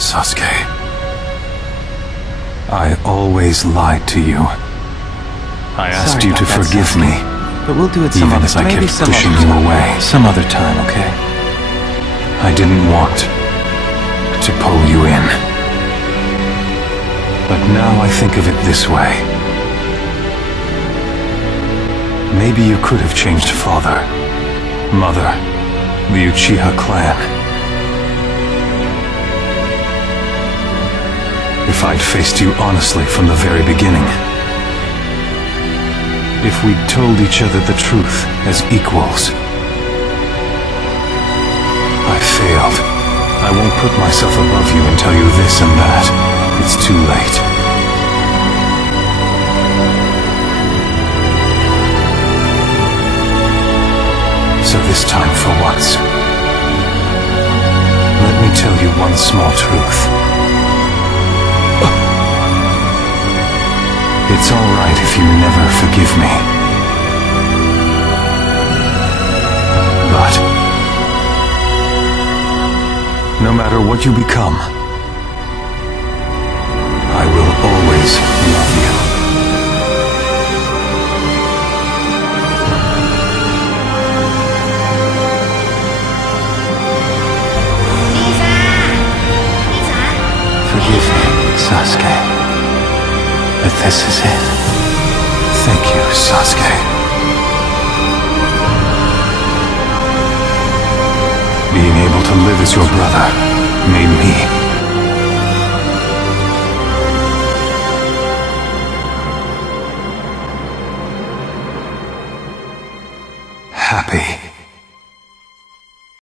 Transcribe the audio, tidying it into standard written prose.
Sasuke, I always lied to you. I asked you to forgive me, but we'll do it even as I kept pushing you away. Some other time, okay? I didn't want to pull you in. But now I think of it this way. Maybe you could have changed father, mother, the Uchiha clan. If I'd faced you honestly from the very beginning. If we'd told each other the truth as equals. I failed. I won't put myself above you and tell you this and that. It's too late. So this time for once, let me tell you one small truth. It's all right if you never forgive me. But no matter what you become, I will always love you. Forgive me, Sasuke. But this is it. Thank you, Sasuke. Being able to live as your brother made me